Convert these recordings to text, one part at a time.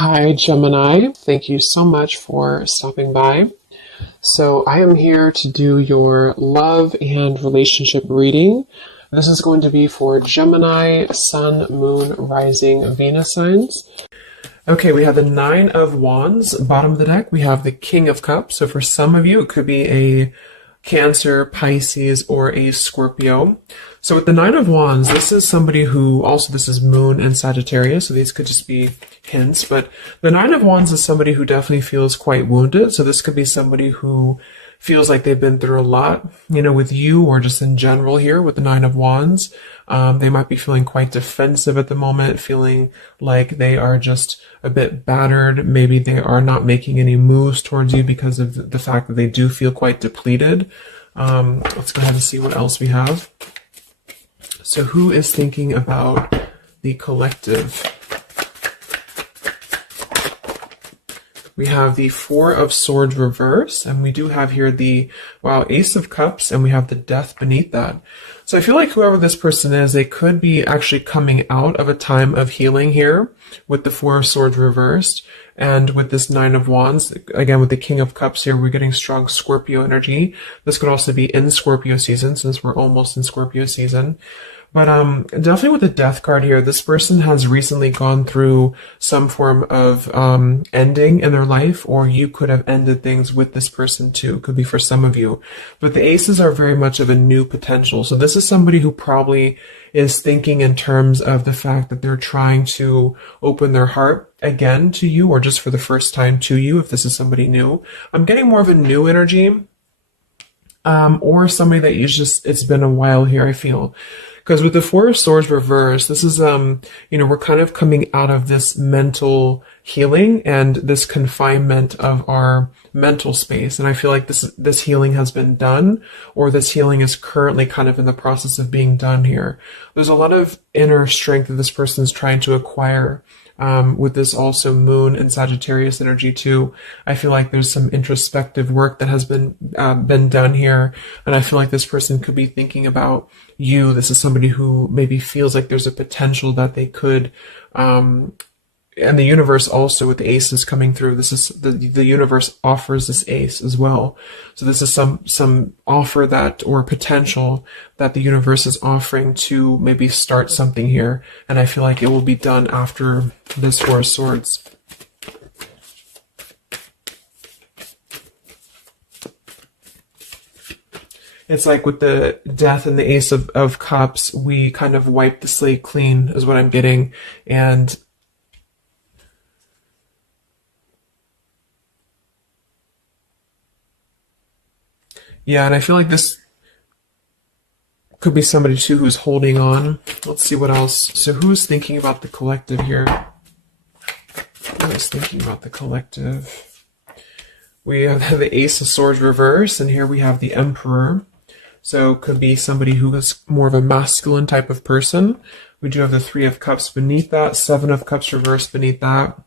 Hi, Gemini. Thank you so much for stopping by. So, I am here to do your love and relationship reading. This is going to be for Gemini, Sun, Moon, Rising, Venus signs. Okay, we have the Nine of Wands. Bottom of the deck, we have the King of Cups. So, for some of you, it could be a Cancer, Pisces, or a Scorpio. So with the Nine of Wands, this is somebody who, also this is Moon and Sagittarius, so these could just be hints, but the Nine of Wands is somebody who definitely feels quite wounded, so this could be somebody who feels like they've been through a lot, with you or just in general here with the Nine of Wands. They might be feeling quite defensive at the moment, feeling like they are just a bit battered. Maybe they are not making any moves towards you because of the fact that they do feel quite depleted. Let's go ahead and see what else we have. So who is thinking about the collective? We have the Four of Swords reverse, and we do have here the, Ace of Cups, and we have the Death beneath that. So I feel like whoever this person is, they could be actually coming out of a time of healing here with the Four of Swords reversed, and with this Nine of Wands, again with the King of Cups here, we're getting strong Scorpio energy. This could also be in Scorpio season, since we're almost in Scorpio season. But definitely with the Death card here, this person has recently gone through some form of ending in their life, or you could have ended things with this person too. Could be for some of you. But the aces are very much of a new potential. So this is somebody who probably is thinking in terms of the fact that they're trying to open their heart again to you, or just for the first time to you, if this is somebody new. I'm getting more of a new energy, or somebody that it's been a while here, I feel. Because with the Four of Swords reversed, this is, we're kind of coming out of this mental healing and this confinement of our mental space. And I feel like this healing has been done, or this healing is currently kind of in the process of being done here. There's a lot of inner strength that this person is trying to acquire. With this also Moon and Sagittarius energy too. I feel like there's some introspective work that has been done here, and I feel like this person could be thinking about you. This is somebody who maybe feels like there's a potential that they could, and the universe also with the aces coming through. This is the universe offers this ace as well. So this is some offer that, or potential that the universe is offering to maybe start something here. And I feel like it will be done after this Four of Swords. It's like with the Death and the Ace of Cups, we kind of wipe the slate clean is what I'm getting. And yeah, and I feel like this could be somebody too who's holding on. Let's see what else. So who's thinking about the collective here? Who is thinking about the collective? We have the Ace of Swords reverse, and here we have the Emperor. So could be somebody who is more of a masculine type of person. We do have the Three of Cups beneath that, Seven of Cups reverse beneath that.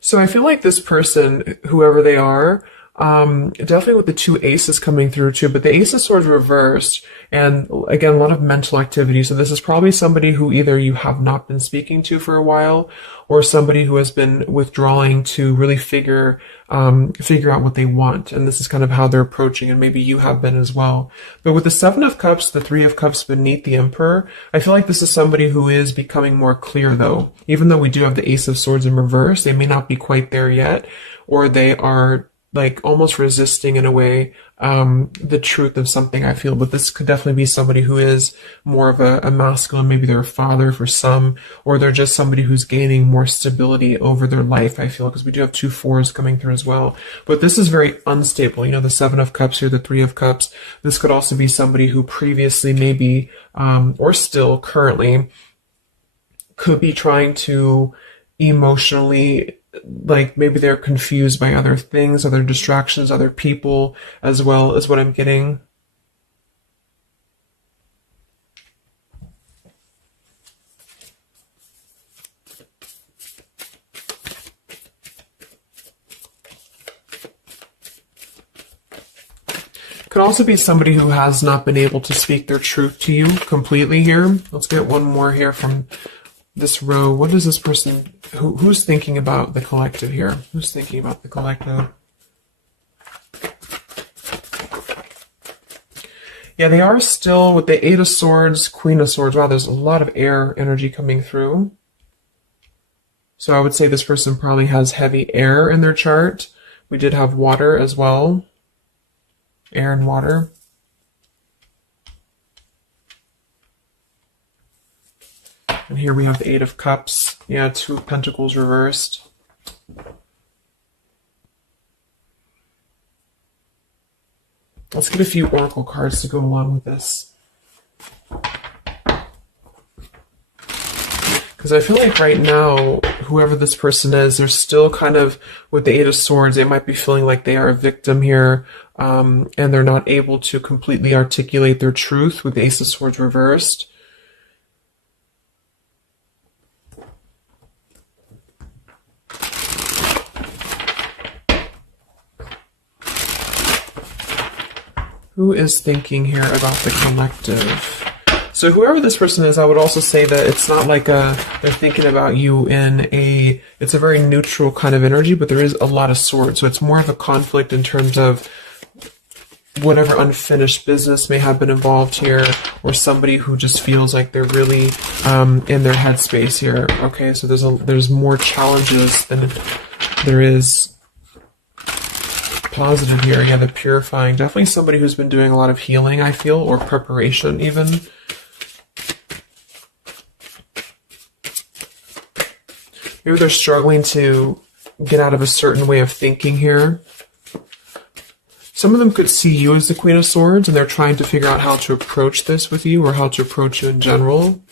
So I feel like this person, whoever they are, definitely with the two aces coming through too, but the Ace of Swords reversed, and again, a lot of mental activity. So this is probably somebody who either you have not been speaking to for a while, or somebody who has been withdrawing to really figure out what they want. And this is kind of how they're approaching, and maybe you have been as well. But with the Seven of Cups, the Three of Cups beneath the Emperor, I feel like this is somebody who is becoming more clear though. Even though we do have the Ace of Swords in reverse, they may not be quite there yet, or they are like almost resisting in a way the truth of something, I feel. But this could definitely be somebody who is more of a masculine. Maybe they're a father for some, or they're just somebody who's gaining more stability over their life, I feel, because we do have two fours coming through as well. But this is very unstable. The Seven of Cups here, the Three of Cups. This could also be somebody who previously maybe, or still currently, could be trying to emotionally, like maybe they're confused by other things, other distractions, other people, as well as what I'm getting. Could also be somebody who has not been able to speak their truth to you completely here. Let's get one more here from this row. What is this person, who's thinking about the collective here? Who's thinking about the collective? Yeah, they are still with the Eight of Swords, Queen of Swords. Wow, there's a lot of air energy coming through. So I would say this person probably has heavy air in their chart. We did have water as well. Air and water. And here we have the Eight of Cups. Yeah, Two of Pentacles reversed. Let's get a few oracle cards to go along with this. Because I feel like right now, whoever this person is, they're still kind of, with the Eight of Swords, they might be feeling like they are a victim here, and they're not able to completely articulate their truth with the Ace of Swords reversed. Who is thinking here about the collective? So whoever this person is, I would also say that it's not like they're thinking about you in it's a very neutral kind of energy, but there is a lot of swords. So it's more of a conflict in terms of whatever unfinished business may have been involved here, or somebody who just feels like they're really in their headspace here. Okay, so there's more challenges than there is positive here. Yeah, the purifying. Definitely somebody who's been doing a lot of healing, I feel, or preparation even. Maybe they're struggling to get out of a certain way of thinking here. Some of them could see you as the Queen of Swords, and they're trying to figure out how to approach this with you, or how to approach you in general.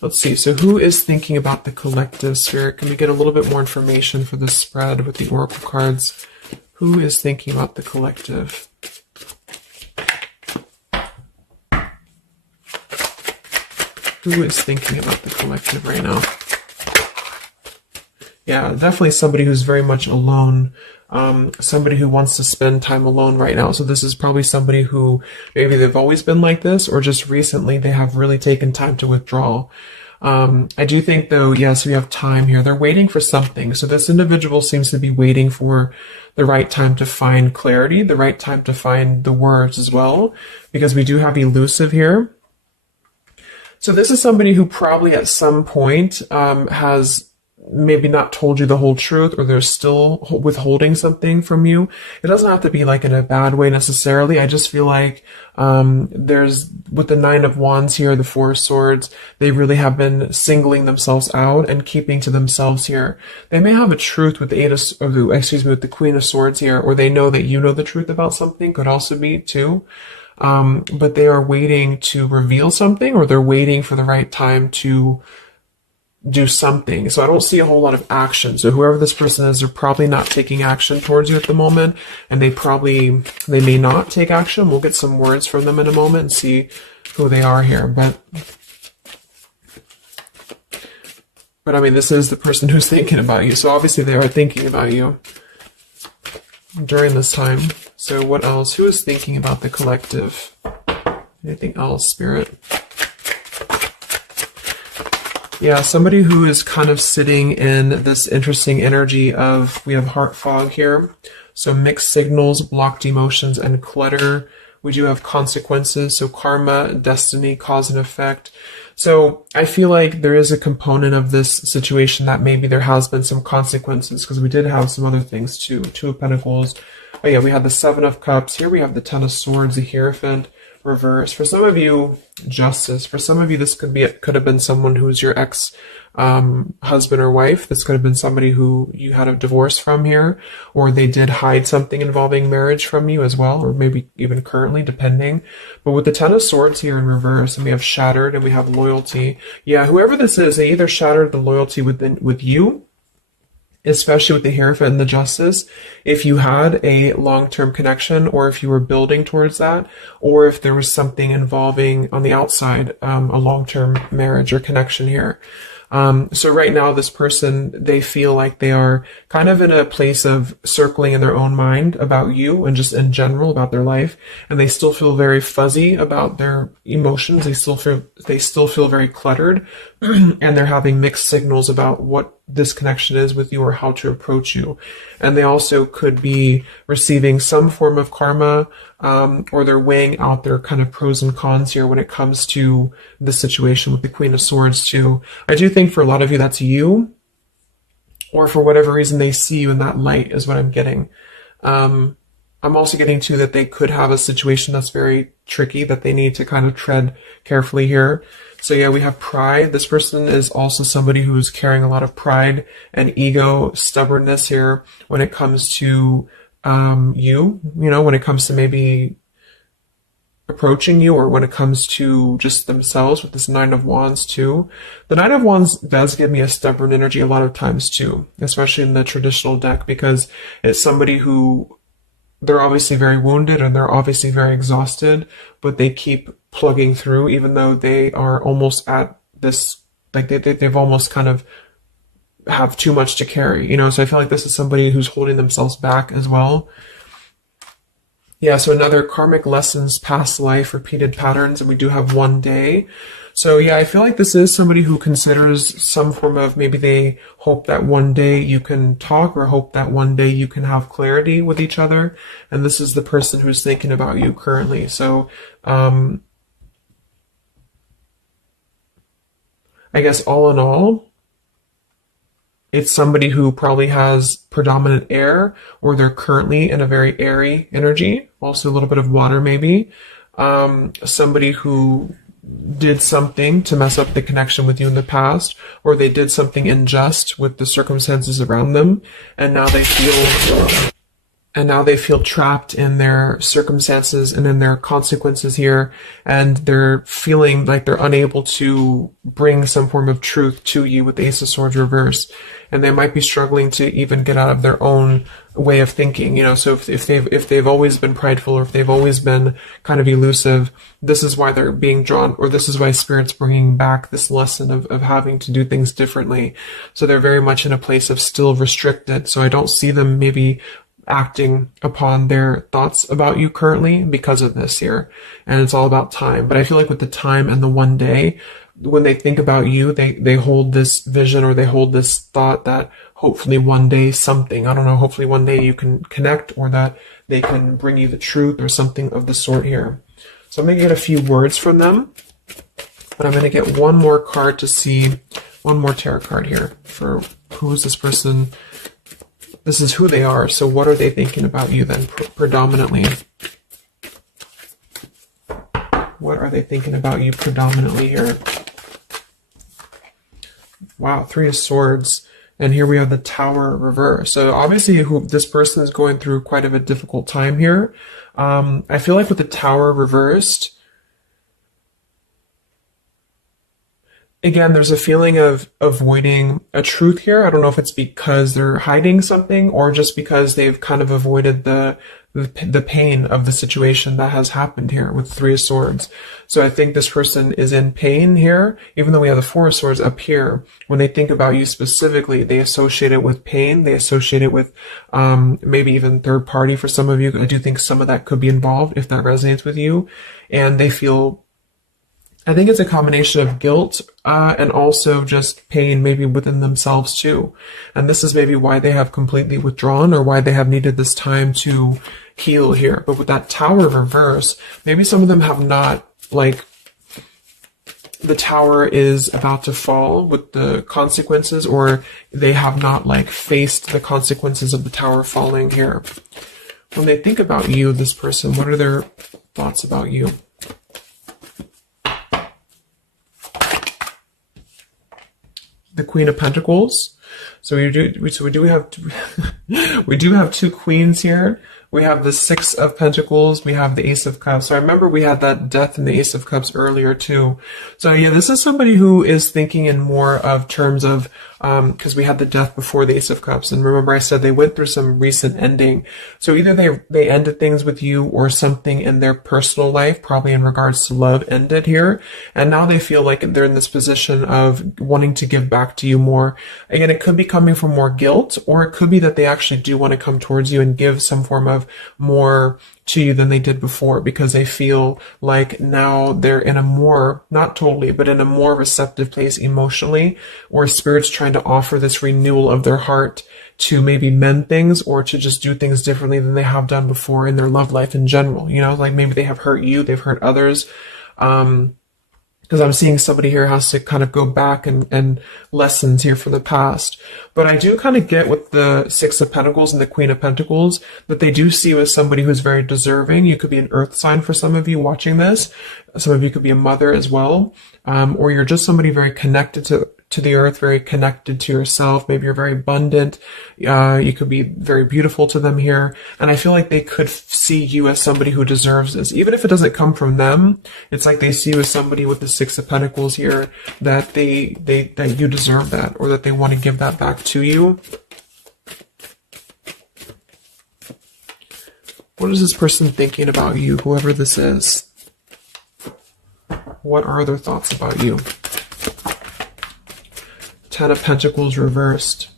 Let's see. So who is thinking about the collective, Spirit? Can we get a little bit more information for this spread with the oracle cards? Who is thinking about the collective? Who is thinking about the collective right now? Yeah, definitely somebody who's very much alone. Somebody who wants to spend time alone right now. So this is probably somebody who maybe they've always been like this, or just recently they have really taken time to withdraw. I do think though, yes, we have time here. They're waiting for something. So this individual seems to be waiting for the right time to find clarity, the right time to find the words as well, because we do have elusive here. So this is somebody who probably at some point has maybe not told you the whole truth, or they're still withholding something from you. It doesn't have to be like in a bad way necessarily. I just feel like there's, with the Nine of Wands here, the Four of Swords, they really have been singling themselves out and keeping to themselves here. They may have a truth with the with the Queen of Swords here, or they know that you know the truth about something, could also be too. But they are waiting to reveal something, or they're waiting for the right time to do something. So I don't see a whole lot of action. So whoever this person is, they're probably not taking action towards you at the moment, and they may not take action. We'll get some words from them in a moment and see who they are here. But I mean, this is the person who's thinking about you. So obviously they are thinking about you during this time. So what else? Who is thinking about the collective? Anything else, Spirit? Yeah, somebody who is kind of sitting in this interesting energy of, we have heart fog here. So mixed signals, blocked emotions, and clutter. We do have consequences. So karma, destiny, cause and effect. So I feel like there is a component of this situation that maybe there has been some consequences, because we did have some other things too. Two of Pentacles. Oh yeah, we had the Seven of Cups. Here we have the Ten of Swords, the Hierophant. Reverse. For some of you, Justice. For some of you, this could have been someone who's your ex husband or wife. This could have been somebody who you had a divorce from here, or they did hide something involving marriage from you as well, or maybe even currently, depending. But with the Ten of Swords here in reverse, and we have shattered, and we have loyalty. Yeah, whoever this is, they either shattered the loyalty with you, especially with the Hierophant and the Justice, if you had a long-term connection, or if you were building towards that, or if there was something involving on the outside, a long-term marriage or connection here. So right now, this person, they feel like they are kind of in a place of circling in their own mind about you and just in general about their life. And they still feel very fuzzy about their emotions. They still feel very cluttered and they're having mixed signals about what this connection is with you or how to approach you. And they also could be receiving some form of karma, or they're weighing out their kind of pros and cons here when it comes to the situation with the Queen of Swords too. I do think for a lot of you that's you, or for whatever reason they see you in that light is what I'm getting. I'm also getting too that they could have a situation that's very tricky that they need to kind of tread carefully here. So yeah, we have pride. This person is also somebody who's carrying a lot of pride and ego, stubbornness here when it comes to when it comes to maybe approaching you, or when it comes to just themselves with this Nine of Wands too. The Nine of Wands does give me a stubborn energy a lot of times too, especially in the traditional deck, because it's somebody who, they're obviously very wounded and they're obviously very exhausted, but they keep plugging through even though they are almost at this, like they've almost kind of have too much to carry, so I feel like this is somebody who's holding themselves back as well. Yeah, so another karmic lessons, past life, repeated patterns, and we do have one day. So yeah, I feel like this is somebody who considers some form of, maybe they hope that one day you can talk, or hope that one day you can have clarity with each other. And this is the person who's thinking about you currently. So I guess all in all, it's somebody who probably has predominant air, or they're currently in a very airy energy, also a little bit of water maybe. Somebody who did something to mess up the connection with you in the past, or they did something unjust with the circumstances around them, and now they feel trapped in their circumstances and in their consequences here, and they're feeling like they're unable to bring some form of truth to you with the Ace of Swords reverse. And they might be struggling to even get out of their own way of thinking, so if they've always been prideful, or if they've always been kind of elusive, this is why they're being drawn, or this is why Spirit's bringing back this lesson of having to do things differently. So they're very much in a place of still restricted. So I don't see them maybe acting upon their thoughts about you currently because of this here. And it's all about time. But I feel like with the time and the one day, when they think about you, they hold this vision, or they hold this thought that hopefully one day something, I don't know, hopefully one day you can connect, or that they can bring you the truth or something of the sort here. So I'm going to get a few words from them, but I'm going to get one more card to see, one more tarot card here for who is this person. This is who they are. So what are they thinking about you then predominantly? What are they thinking about you predominantly here? Wow, Three of Swords. And here we have the Tower reverse. So obviously this person is going through quite of a difficult time here. I feel like with the Tower reversed, again, there's a feeling of avoiding a truth here. I don't know if it's because they're hiding something, or just because they've kind of avoided the pain of the situation that has happened here with Three of Swords. So I think this person is in pain here, even though we have the Four of Swords up here. When they think about you specifically, they associate it with pain. They associate it with maybe even third party for some of you. I do think some of that could be involved if that resonates with you. And they feel, I think it's a combination of guilt and also just pain maybe within themselves too. And this is maybe why they have completely withdrawn, or why they have needed this time to heal here. But with that Tower reverse, maybe some of them have not, like, the tower is about to fall with the consequences, or they have not like faced the consequences of the tower falling here. When they think about you, this person, what are their thoughts about you? The Queen of Pentacles. So we do have two queens here. We have the Six of Pentacles. We have the Ace of Cups. So I remember we had that Death and the Ace of Cups earlier too. So yeah, this is somebody who is thinking in more of terms of because we had the death before the Ace of Cups. And remember I said they went through some recent ending. So either they ended things with you, or something in their personal life, probably in regards to love, ended here. And now they feel like they're in this position of wanting to give back to you more. Again, it could be coming from more guilt, or it could be that they actually do want to come towards you and give some form of more to you than they did before, because they feel like now they're in a more, not totally, but in a more receptive place emotionally, or Spirit's trying to offer this renewal of their heart to maybe mend things, or to just do things differently than they have done before in their love life in general. You know, like maybe they have hurt you, they've hurt others. Because I'm seeing somebody here has to kind of go back and lessons here from the past. But I do kind of get with the Six of Pentacles and the Queen of Pentacles that they do see you as somebody who's very deserving. You could be an earth sign for some of you watching this. Some of you could be a mother as well. Or you're just somebody very connected to the earth, very connected to yourself. Maybe you're very abundant. You could be very beautiful to them here. And I feel like they could see you as somebody who deserves this. Even if it doesn't come from them, it's like they see you as somebody with the Six of Pentacles here, that that you deserve that, or that they want to give that back to you. What is this person thinking about you, whoever this is? What are their thoughts about you? Ten of Pentacles reversed.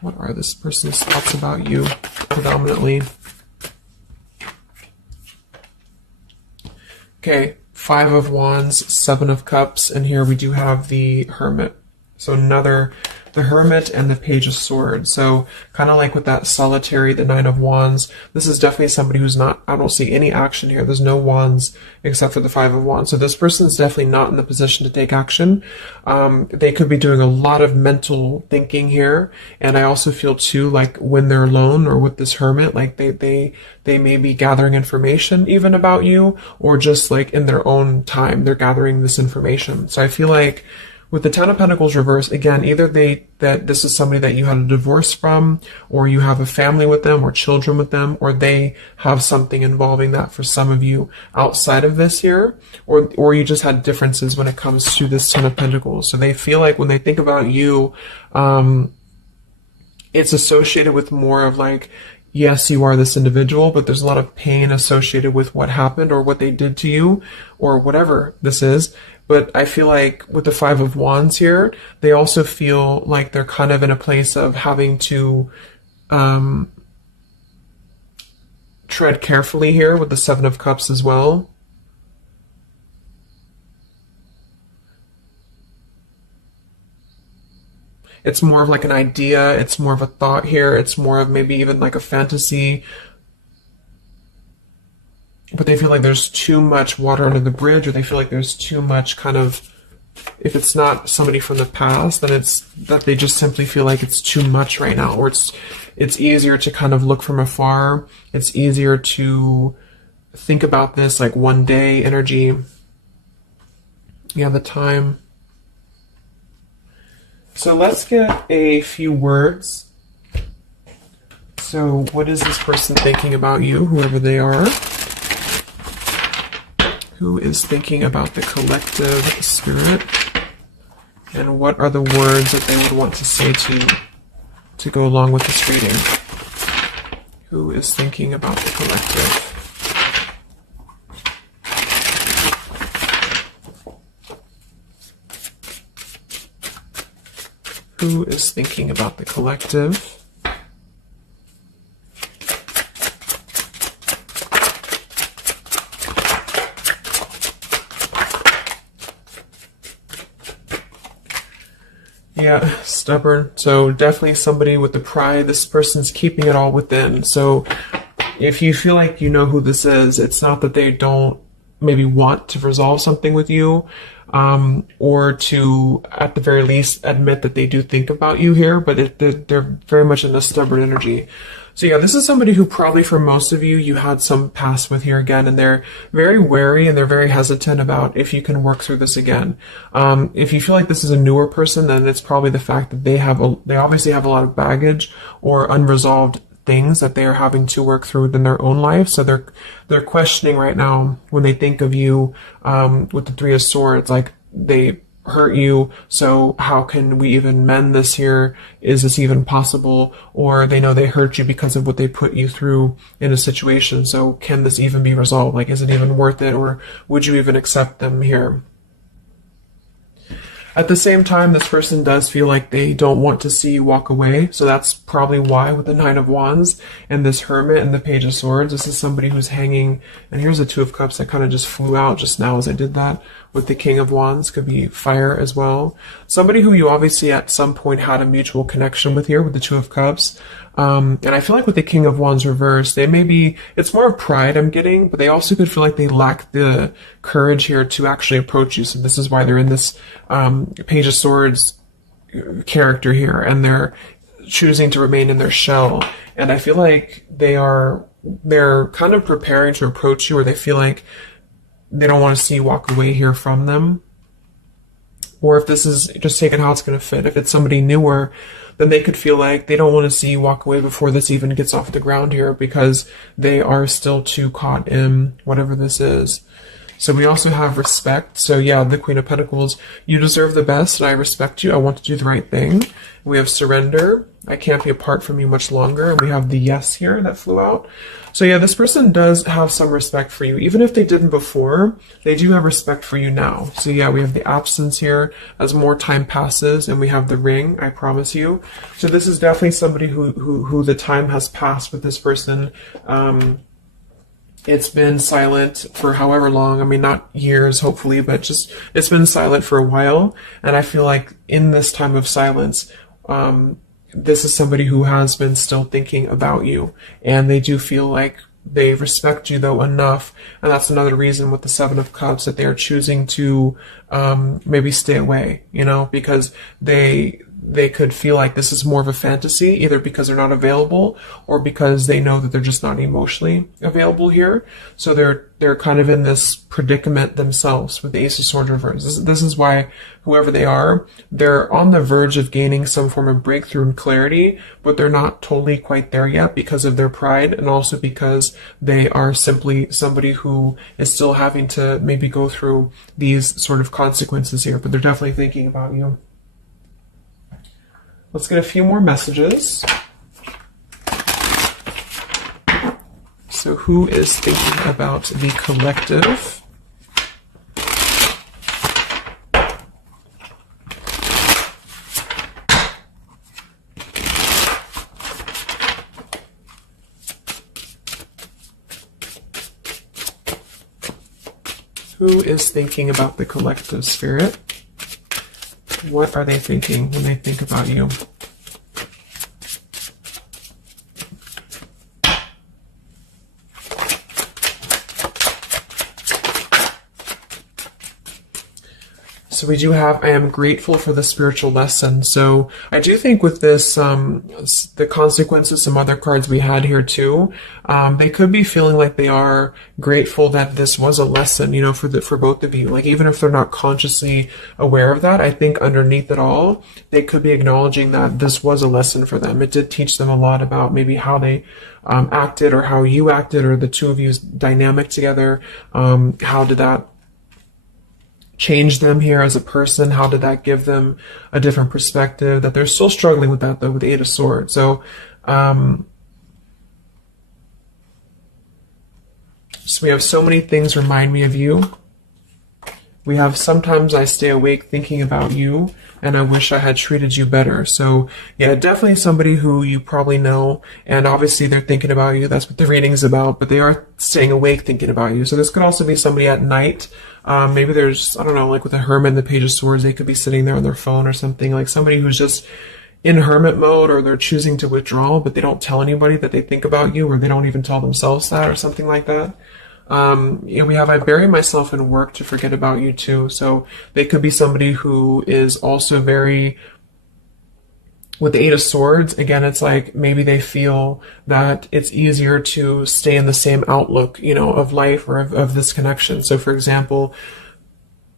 What are this person's thoughts about you, predominantly? Okay, Five of Wands, Seven of Cups, and here we do have the Hermit. So the Hermit and the Page of Swords. So kind of like with that solitary, the Nine of Wands, this is definitely somebody who's not, I don't see any action here. There's no wands except for the Five of Wands. So this person is definitely not in the position to take action. They could be doing a lot of mental thinking here. And I also feel too, like when they're alone or with this Hermit, like they may be gathering information even about you, or just like in their own time, they're gathering this information. So I feel like with the Ten of Pentacles reversed, again, either that this is somebody that you had a divorce from, or you have a family with them, or children with them, or they have something involving that for some of you outside of this here, or you just had differences when it comes to this Ten of Pentacles. So they feel like when they think about you, it's associated with more of like, yes, you are this individual, but there's a lot of pain associated with what happened or what they did to you or whatever this is. But I feel like with the Five of Wands here, they also feel like they're kind of in a place of having to tread carefully here with the Seven of Cups as well. It's more of like an idea. It's more of a thought here. It's more of maybe even like a fantasy. But they feel like there's too much water under the bridge, or they feel like there's too much kind of, if it's not somebody from the past, then it's that they just simply feel like it's too much right now, or it's easier to kind of look from afar. It's easier to think about this like one day energy. Yeah, the time. So let's get a few words. So what is this person thinking about you, whoever they are? Who is thinking about the collective spirit? And what are the words that they would want to say to go along with this reading? Who is thinking about the collective? Who is thinking about the collective? Yeah, stubborn. So definitely somebody with the pride. This person's keeping it all within. So if you feel like you know who this is, it's not that they don't maybe want to resolve something with you, or to, at the very least, admit that they do think about you here, but they're very much in a stubborn energy. So yeah, this is somebody who probably for most of you, you had some past with here again, and they're very wary and they're very hesitant about if you can work through this again. If you feel like this is a newer person, then it's probably the fact that they obviously have a lot of baggage or unresolved things that they are having to work through within their own life. So they're questioning right now when they think of you with the Three of Swords, like they hurt you, so how can we even mend this here? Is this even possible? Or they know they hurt you because of what they put you through in a situation, so can this even be resolved? Like, is it even worth it, or would you even accept them here? At the same time, this person does feel like they don't want to see you walk away. So that's probably why with the Nine of Wands and this Hermit and the Page of Swords, this is somebody who's hanging. And here's the Two of Cups that kind of just flew out just now as I did that. With the King of Wands, could be fire as well. Somebody who you obviously at some point had a mutual connection with here with the Two of Cups. And I feel like with the King of Wands reversed, they may be, it's more of pride I'm getting, but they also could feel like they lack the courage here to actually approach you. So this is why they're in this Page of Swords character here, and they're choosing to remain in their shell. And I feel like they're kind of preparing to approach you, or they feel like they don't want to see you walk away here from them. Or if this is just taking how it's going to fit, if it's somebody newer, then they could feel like they don't want to see you walk away before this even gets off the ground here, because they are still too caught in whatever this is. So we also have respect. So yeah, the Queen of Pentacles, you deserve the best and I respect you. I want to do the right thing. We have surrender. I can't be apart from you much longer. And we have the yes here that flew out. So yeah, this person does have some respect for you. Even if they didn't before, they do have respect for you now. So yeah, we have the absence here as more time passes, and we have the ring, I promise you. So this is definitely somebody who the time has passed with this person. It's been silent for however long. I mean, not years, hopefully, but just it's been silent for a while. And I feel like in this time of silence, this is somebody who has been still thinking about you, and they do feel like they respect you though enough. And that's another reason with the Seven of Cups that they are choosing to maybe stay away, you know, because they could feel like this is more of a fantasy, either because they're not available or because they know that they're just not emotionally available here. So they're kind of in this predicament themselves with the Ace of Swords reverse. This is why whoever they are, they're on the verge of gaining some form of breakthrough and clarity, but they're not totally quite there yet because of their pride, and also because they are simply somebody who is still having to maybe go through these sort of consequences here, but they're definitely thinking about you. Let's get a few more messages. So who is thinking about the collective? Who is thinking about the collective, Spirit? What are they thinking when they think about you? So we do have, I am grateful for the spiritual lesson. So I do think with this, the consequences, some other cards we had here too, they could be feeling like they are grateful that this was a lesson, you know, for both of you. Like, even if they're not consciously aware of that, I think underneath it all, they could be acknowledging that this was a lesson for them. It did teach them a lot about maybe how they acted, or how you acted, or the two of you's dynamic together. How did that change them here as a person? How did that give them a different perspective? That they're still struggling with that though, with the Eight of Swords. So, so we have so many things remind me of you. We have sometimes I stay awake thinking about you, and I wish I had treated you better. So yeah, definitely somebody who you probably know, and obviously they're thinking about you. That's what the reading is about, but they are staying awake thinking about you. So this could also be somebody at night. Maybe there's, I don't know, like with the Hermit and the Page of Swords, they could be sitting there on their phone or something, like somebody who's just in hermit mode, or they're choosing to withdraw, but they don't tell anybody that they think about you, or they don't even tell themselves that, or something like that. You know, we have, I bury myself in work to forget about you too. So they could be somebody who is also very, with the Eight of Swords, again, it's like maybe they feel that it's easier to stay in the same outlook, you know, of life, or of this connection. So for example,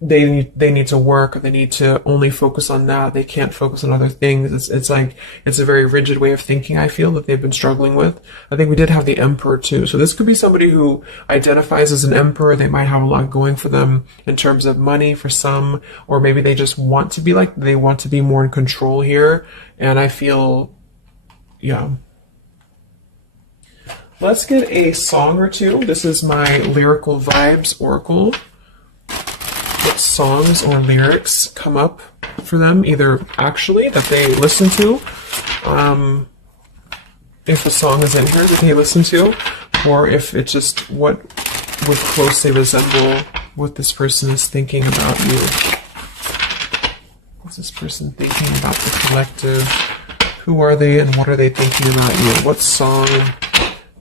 they need to work, or they need to only focus on that. They can't focus on other things. It's like, it's a very rigid way of thinking, I feel, that they've been struggling with. I think we did have the Emperor too. So this could be somebody who identifies as an Emperor. They might have a lot going for them in terms of money for some, or maybe they just want to be like, they want to be more in control here. And I feel, yeah. Let's get a song or two. This is my Lyrical Vibes Oracle. What songs or lyrics come up for them, either actually that they listen to, if a song is in here that they listen to, or if it's just what would closely resemble what this person is thinking about you. What's this person thinking about the collective? Who are they and what are they thinking about you? What song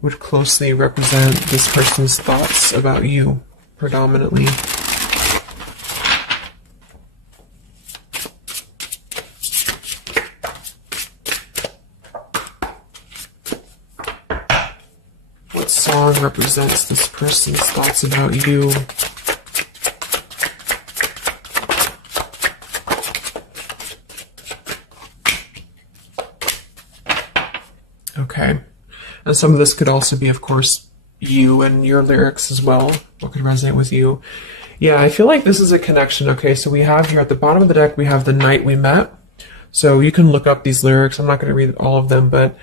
would closely represent this person's thoughts about you predominantly? What song represents this person's thoughts about you? Okay. And some of this could also be, of course, you and your lyrics as well. What could resonate with you? Yeah, I feel like this is a connection. Okay, so we have here at the bottom of the deck, we have The Night We Met. So you can look up these lyrics. I'm not going to read all of them, but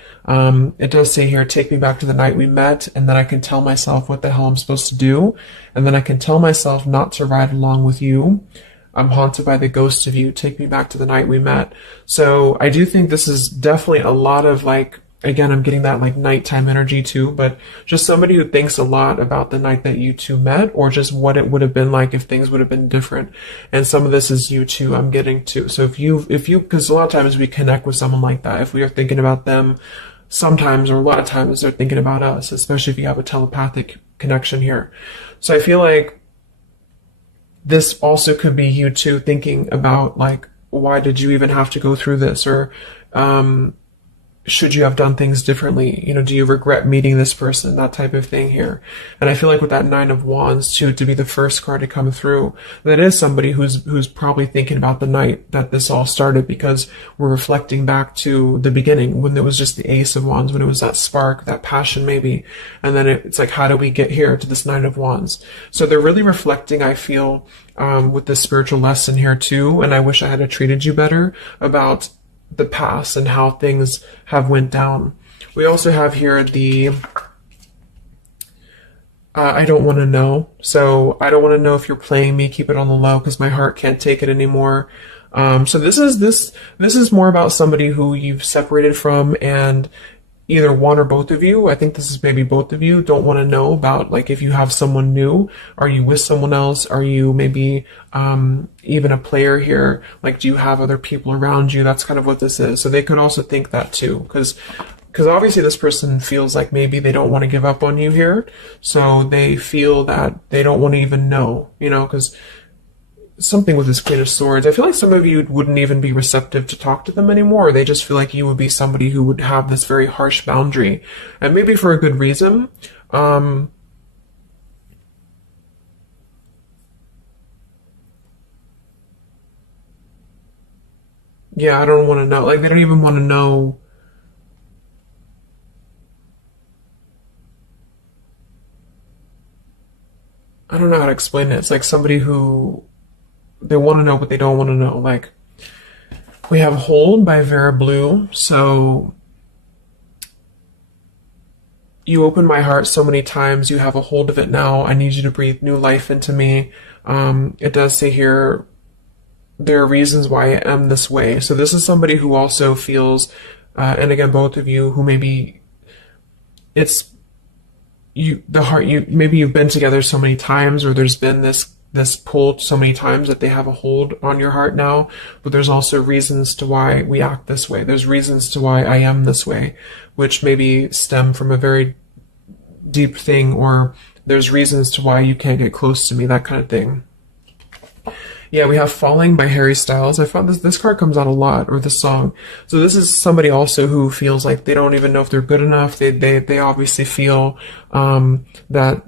it does say here, take me back to the night we met, and then I can tell myself what the hell I'm supposed to do, and then I can tell myself not to ride along with you. I'm haunted by the ghost of you. Take me back to the night we met. So I do think this is definitely a lot of, like, again, I'm getting that like nighttime energy too, but just somebody who thinks a lot about the night that you two met, or just what it would have been like if things would have been different. And some of this is you too, I'm getting to. So if you, because a lot of times we connect with someone like that. If we are thinking about them, sometimes, or a lot of times they're thinking about us, especially if you have a telepathic connection here. So I feel like this also could be you too thinking about, like, why did you even have to go through this? Or, should you have done things differently? You know, do you regret meeting this person? That type of thing here. And I feel like with that Nine of Wands too, to be the first card to come through, that is somebody who's probably thinking about the night that this all started, because we're reflecting back to the beginning when there was just the Ace of Wands, when it was that spark, that passion maybe. And then it's like, how do we get here to this Nine of Wands? So they're really reflecting, I feel, with this spiritual lesson here too. And I wish I had treated you better about the past and how things have went down. We also have here the I don't want to know. So I don't want to know if you're playing me. Keep it on the low because my heart can't take it anymore. So this is more about somebody who you've separated from, and either one or both of you, I think this is maybe both of you, don't want to know about, like, if you have someone new. Are you with someone else? Are you maybe even a player here? Like, do you have other people around you? That's kind of what this is. So they could also think that too, because obviously this person feels like maybe they don't want to give up on you here. So they feel that they don't want to even know, you know, because something with this Queen of Swords, I feel like some of you wouldn't even be receptive to talk to them anymore. Or they just feel like you would be somebody who would have this very harsh boundary, and maybe for a good reason. Yeah, I don't want to know. Like, they don't even want to know. I don't know how to explain it. It's like somebody who, they want to know, but they don't want to know. Like, we have Hold by Vera Blue. So you open my heart so many times. You have a hold of it now. I need you to breathe new life into me. It does say here, there are reasons why I am this way. So this is somebody who also feels, and again, both of you, who maybe it's you, the heart, you, maybe you've been together so many times, or there's been this pull so many times that they have a hold on your heart now. But there's also reasons to why we act this way. There's reasons to why I am this way, which maybe stem from a very deep thing, or there's reasons to why you can't get close to me, that kind of thing. Yeah, we have Falling by Harry Styles. I found this card comes out a lot, or this song. So this is somebody also who feels like they don't even know if they're good enough. They obviously feel that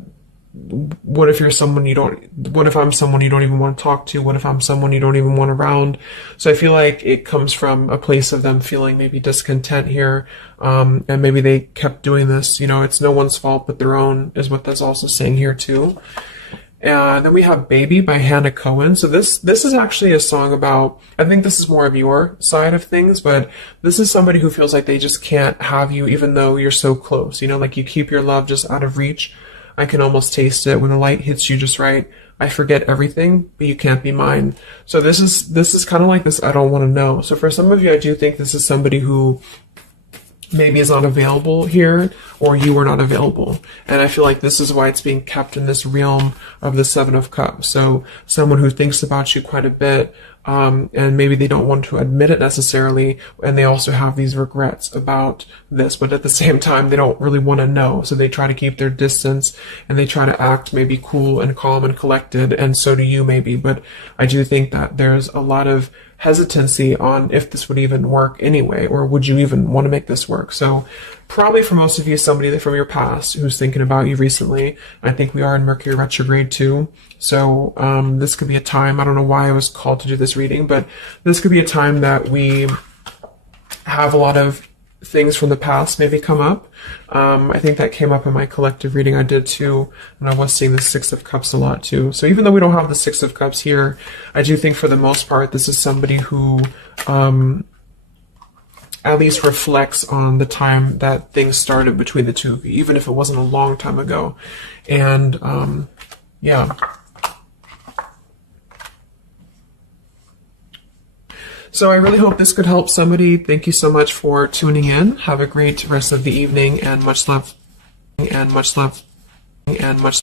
what if you're someone you don't, what if I'm someone you don't even want to talk to? What if I'm someone you don't even want around? So I feel like it comes from a place of them feeling maybe discontent here. And maybe they kept doing this, you know, it's no one's fault but their own, is what that's also saying here too. And then we have Baby by Hannah Cohen. So this is actually a song about, I think this is more of your side of things, but this is somebody who feels like they just can't have you even though you're so close. You know, like you keep your love just out of reach. I can almost taste it when the light hits you just right. I forget everything, but you can't be mine. So this is kind of like this I don't want to know. So for some of you, I do think this is somebody who maybe is not available here, or you are not available. And I feel like this is why it's being kept in this realm of the Seven of Cups. So someone who thinks about you quite a bit, and maybe they don't want to admit it necessarily, and they also have these regrets about this, but at the same time, they don't really want to know. So they try to keep their distance, and they try to act maybe cool and calm and collected, and so do you maybe. But I do think that there's a lot of hesitancy on if this would even work anyway, or would you even want to make this work. So probably for most of you, somebody from your past who's thinking about you recently. I think we are in Mercury retrograde too. So this could be a time, I don't know why I was called to do this reading, but this could be a time that we have a lot of things from the past maybe come up. I think that came up in my collective reading I did too, and I was seeing the Six of Cups a lot too. So even though we don't have the Six of Cups here, I do think for the most part this is somebody who at least reflects on the time that things started between the two of you, even if it wasn't a long time ago. And yeah. So I really hope this could help somebody. Thank you so much for tuning in. Have a great rest of the evening, and much love, and much love, and much